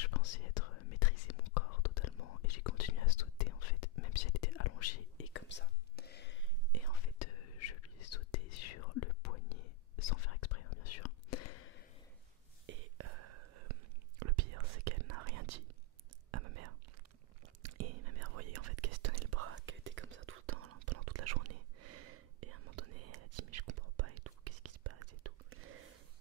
je pensais être maîtriser mon corps totalement et j'ai continué à sauter en fait, même si elle était allongée et comme ça. Et en fait, je lui ai sauté sur le poignet sans faire exprès, hein, bien sûr. Et le pire, c'est qu'elle n'a rien dit à ma mère. Et ma mère voyait en fait qu'elle se tenait le bras, qu'elle était comme ça tout le temps, là, pendant toute la journée. Et à un moment donné, elle a dit mais je comprends pas et tout, qu'est-ce qui se passe et tout.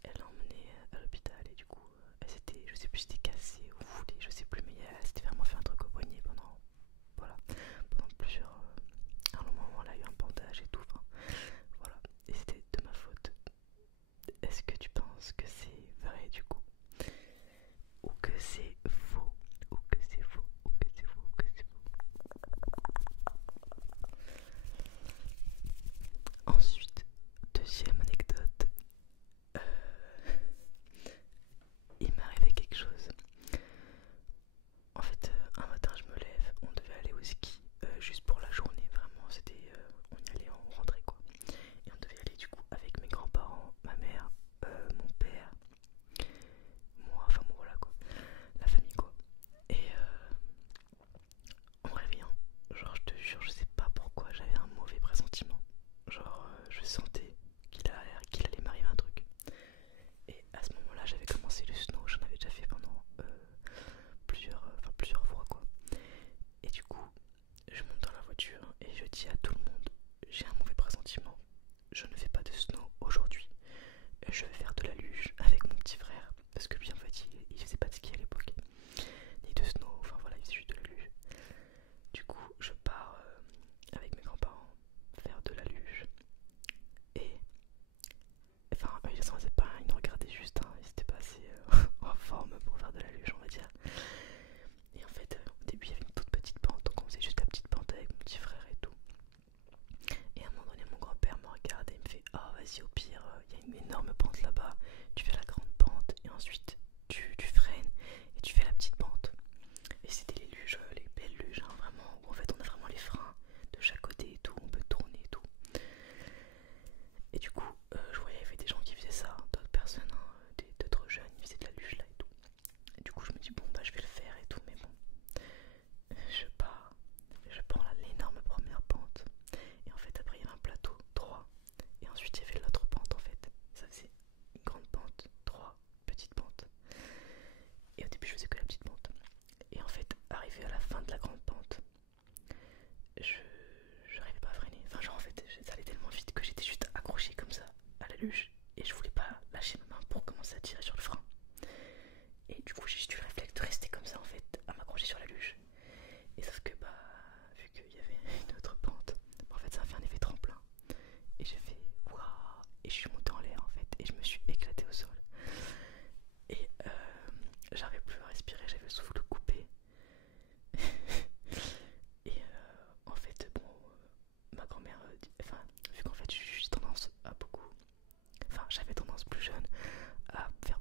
Elle l'a emmenée à l'hôpital et du coup, elle s'était, je sais plus si c'était cassée ou foulée, je sais plus, mais elle s'était vraiment fait un truc au poignet pendant, voilà, pendant plusieurs, à un moment là, il y a eu un bandage et tout, enfin, voilà. Et c'était de ma faute. Est-ce que tu penses que c'est vrai du coup? Ou que c'est faux? Ou que c'est faux? Ou que c'est faux? Ou que c'est faux? Ensuite, deuxième anecdote, euh, il m'est arrivé quelque chose. En fait, un matin je me lève, on devait aller au ski juste pour la journée, vraiment, c'était, on y allait, on rentrait quoi. Et on devait aller du coup avec mes grands-parents, ma mère, mon père, moi, enfin bon voilà quoi, la famille quoi. Et en me réveillant, genre je te jure, je sais pas pourquoi j'avais un mauvais pressentiment. Genre je sentais qu'il allait m'arriver un truc. Et à ce moment-là, j'avais commencé le snow, j'en avais déjà fait pendant plusieurs fois quoi. Et du coup, je monte dans la voiture et je dis à tout le monde, j'ai un mauvais pressentiment, je ne fais pas de snow aujourd'hui. Je vais faire de la luge avec mon petit frère, parce que lui en fait il faisait pas de ski à l'époque, ni de snow, enfin voilà, il faisait juste de la luge. Du coup, je pars avec mes grands-parents faire de la luge. Et enfin, ils nous regardaient juste, hein, ils étaient pas assez en forme pour faire de la luge, on va dire. Et en fait, au début, il y avait une toute petite pente, donc on faisait juste la petite pente avec mon petit frère et tout. Et à un moment donné, mon grand-père me regarde et il me fait: oh, vas-y, au pire, il y a une énorme pente là-bas, tu fais la grande pente et ensuite tu freines et tu fais la petite pente. Et c'était les luges, les belles luges, hein, vraiment, où en fait on a vraiment les freins de chaque côté et tout, on peut tourner et tout. Et du coup, je voyais, il y avait des gens qui faisaient ça, d'autres personnes, hein, d'autres jeunes, ils faisaient de la luge là et tout. Et du coup, je me dis, bon, bah je vais le faire et tout, mais bon, je pars, je prends l'énorme première pente. Et en fait, après, il y avait un plateau droit. Et ensuite, il y avait l'autre pente en fait. Ça faisait une grande pente, trois petites pentes. Et au début, je faisais que la petite pente. Et en fait, arrivé à la fin de la grande pente, je n'arrivais pas à freiner. Enfin, genre en fait, ça allait tellement vite que j'étais juste accroché comme ça à la luge. Et je voulais pas lâcher ma main pour commencer à tirer sur le frein. Et du coup, j'ai juste eu le réflexe de rester comme ça en fait, à m'accrocher sur la luge. Et sauf que, bah, vu qu'il y avait une autre pente, bah, en fait, ça a fait un effet tremplin. Et j'ai fait waouh! Et je suis monté en l'air en fait. Et je me suis éclaté au sol. Et j'arrivais plus à respirer, j'avais le souffle coupé. Et en fait, bon, ma grand-mère, enfin, vu qu'en fait j'ai tendance à beaucoup, enfin, j'avais tendance plus jeune à faire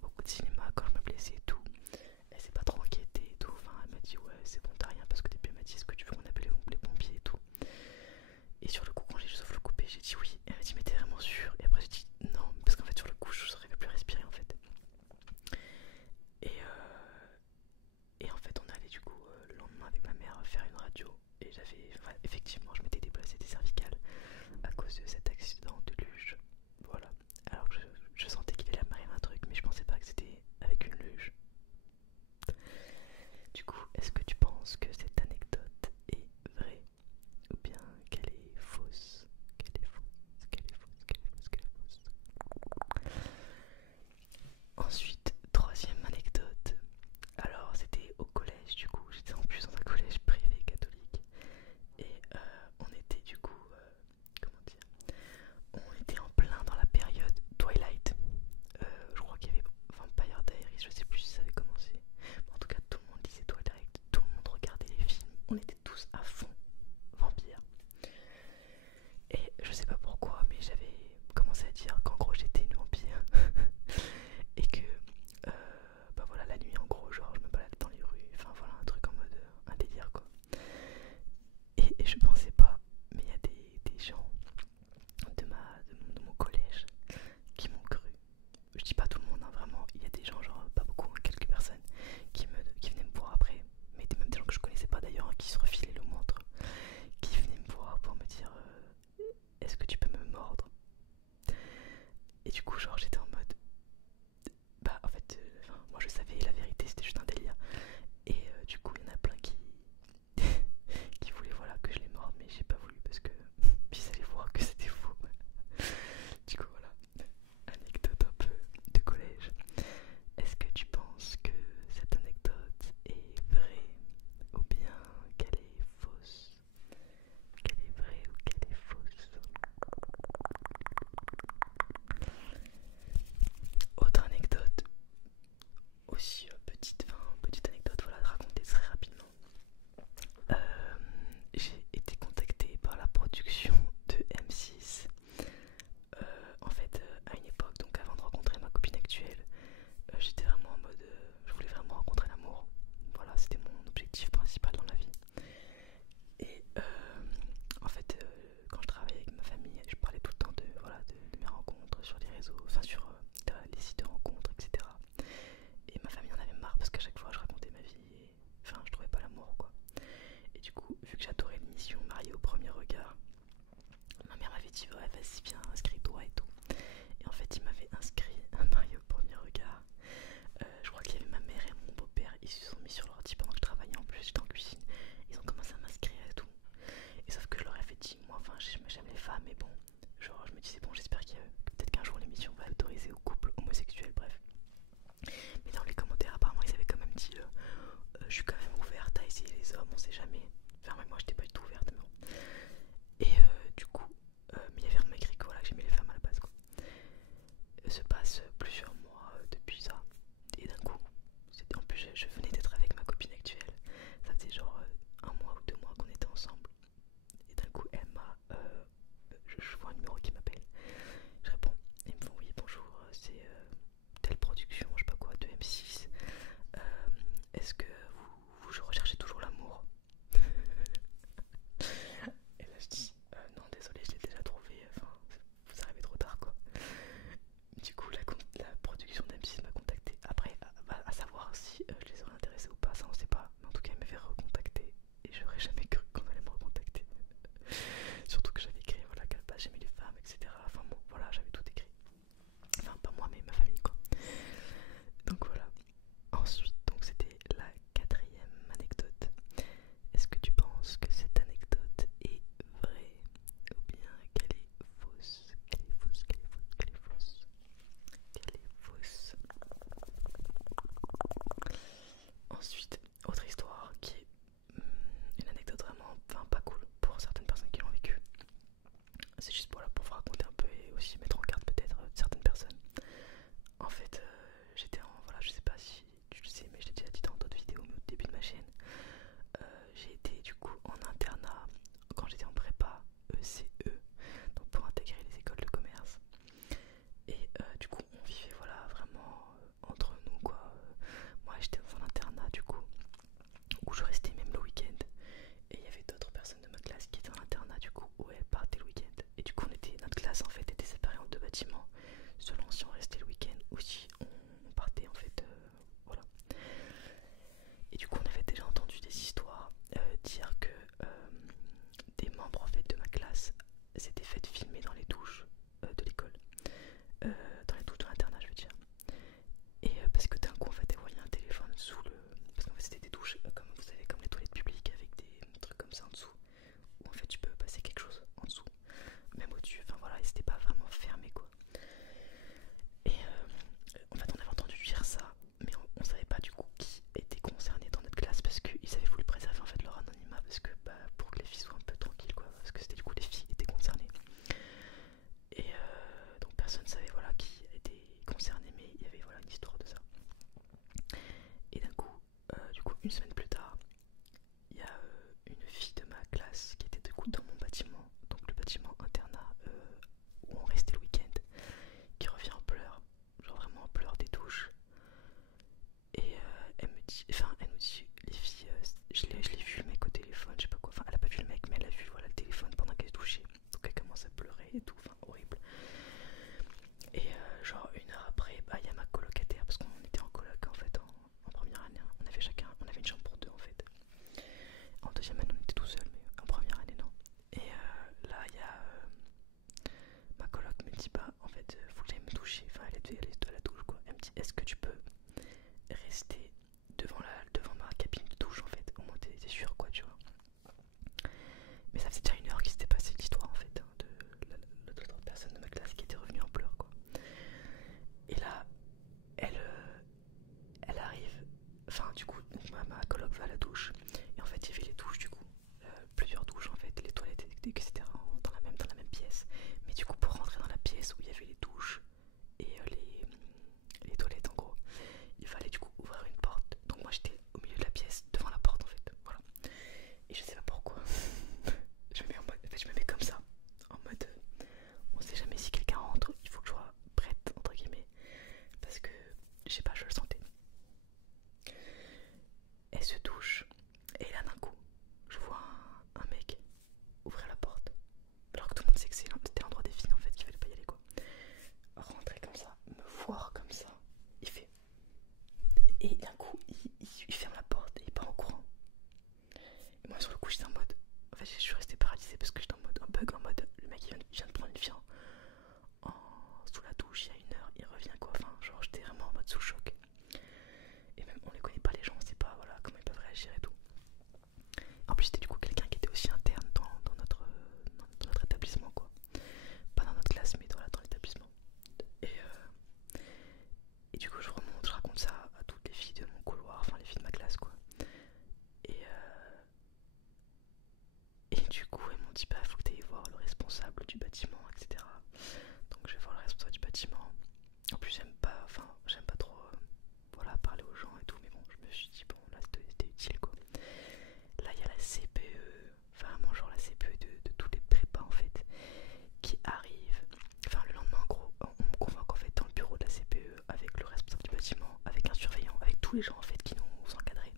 tous les gens en fait qui nous encadrait.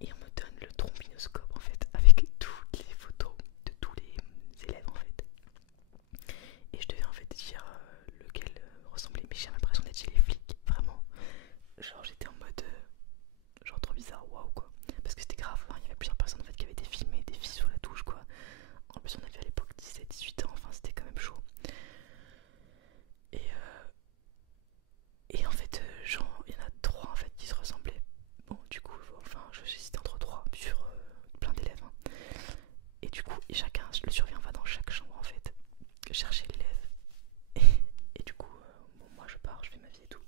Et on me donne le trombinoscope en fait avec toutes les photos de tous les élèves en fait. Et je devais en fait dire lequel ressemblait, mais j'ai l'impression d'être chez les flics, vraiment. Genre j'étais en mode genre trop bizarre, waouh quoi. Parce que c'était grave, hein, il y avait plusieurs personnes en fait qui avaient été filmées, des filles sur la touche quoi. En plus on avait à l'époque 17-18 ans, enfin c'était quand même chaud. Et, euh, et en fait genre il y en a trois en fait qui se ressemblaient. Bon du coup enfin j'hésitais entre trois sur plein d'élèves. Hein. Et du coup chacun, le surveillant va dans chaque chambre en fait chercher l'élève. Et du coup bon moi je pars, je fais ma vie et tout.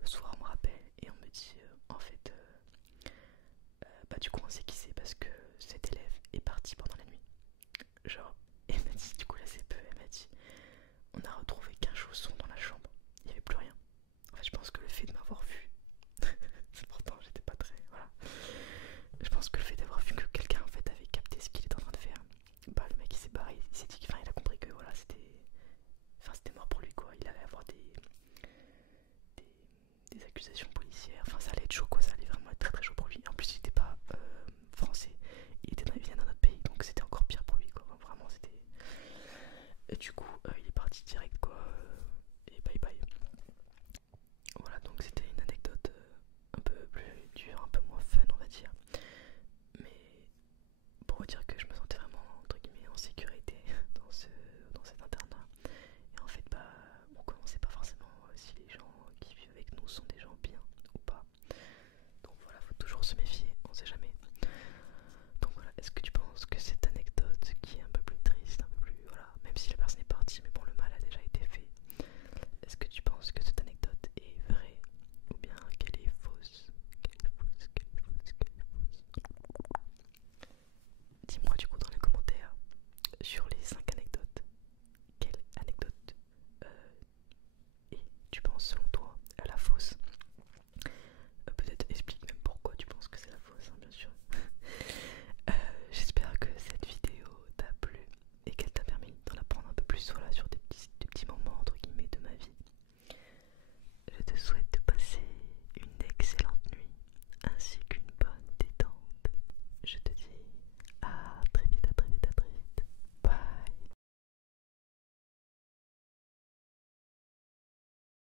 Le soir on me rappelle et on me dit en fait bah du coup on sait qui c'est parce que cet élève est parti pendant la nuit. Genre, et elle m'a dit, du coup la CPE, elle m'a dit, on a retrouvé qu'un chausson dans la chambre, il n'y avait plus rien. En fait je pense que le fait de m'avoir vu, c'est pourtant j'étais pas très, voilà. Je pense que le fait d'avoir vu que quelqu'un en fait avait capté ce qu'il était en train de faire, bah le mec il s'est barré, il s'est dit qu'il il a compris que voilà c'était mort pour lui quoi, il allait avoir des accusations policières, enfin ça allait être chaud quoi, ça allait vraiment être très très chaud pour lui. En plus il était pas français, il venait d'un autre pays donc c'était encore pire pour lui quoi, enfin, vraiment c'était... Et du coup